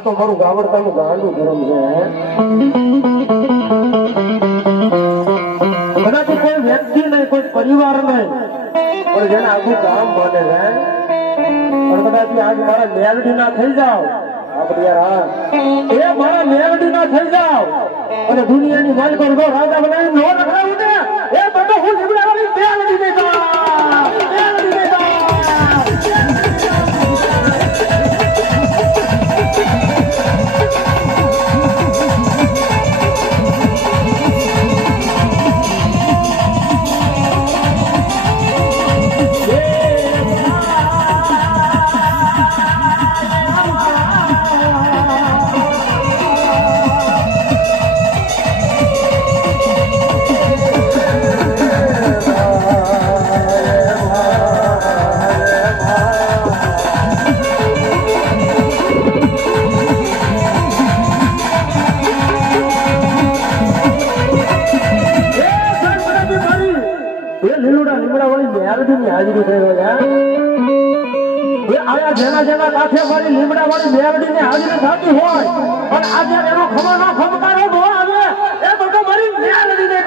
આ તો મારું ગાવડતાનું ગાંડું ધર્મ છે. કદાચ કોઈ વ્યક્તિ નહીં, કોઈ પરિવાર નહીં, પણ જેને આખું ગામ માને છે. પણ કદાચ આજ મારા મેલડી ના થઈ જાવ, આપણે યાર એ મારા મેલડી ના થઈ જાવ અને દુનિયાની માલિકો રાજા બનાવી નો રખડાવું ને એ બધો હું જીવડાવાની મેલડી નહીં જાવ. જેના જેના કાંઠે મારી લીમડા વાળી મેલડી ની હાજરી થતી હોય પણ આજે એનો ખબર ના ખમકારો ન આવે એ બધો મારી મેલડી ને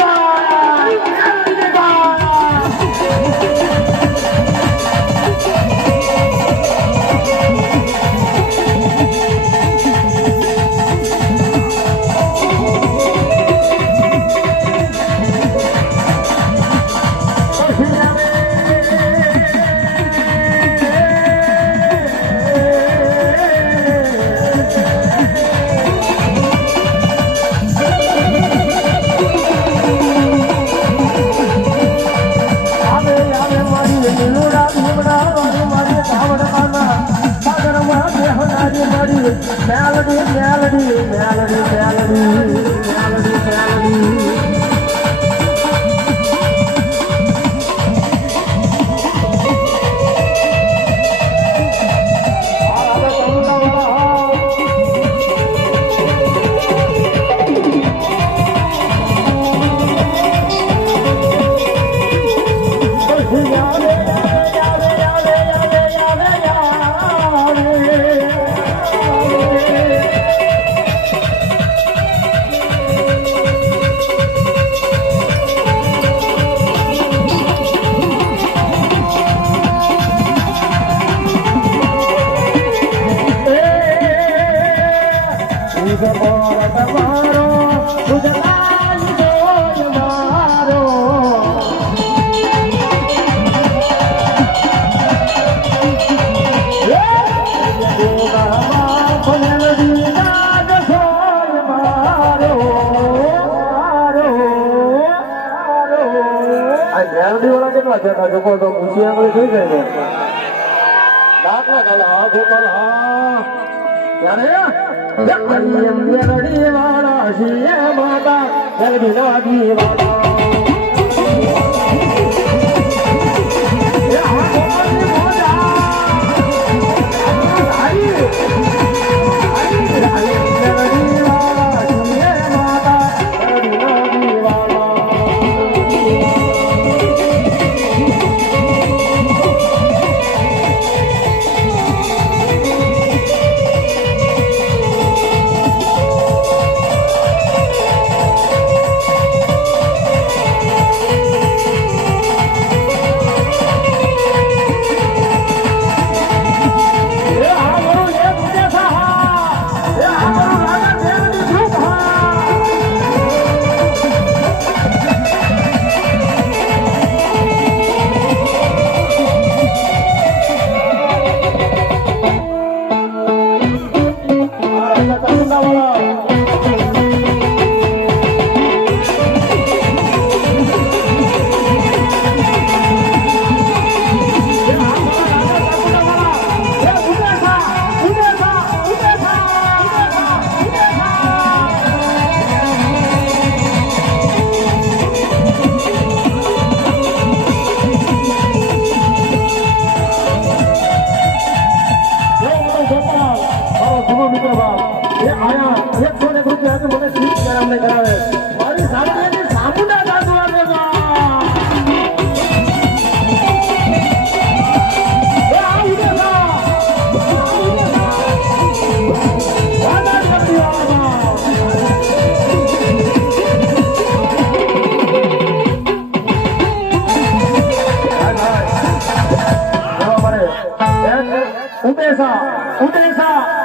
ઉદેશા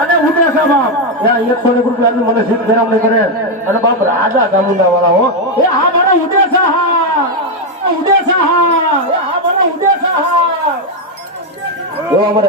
અને ઉદેશા બાપ યા 100 રૂપિયા મને સીટ ફેરવણી કરે અને બાપ રાજા ચામુંડા વાળા હો એ હા મને ઉદેશા હા એ હા મને ઉદેશા હા એવા મને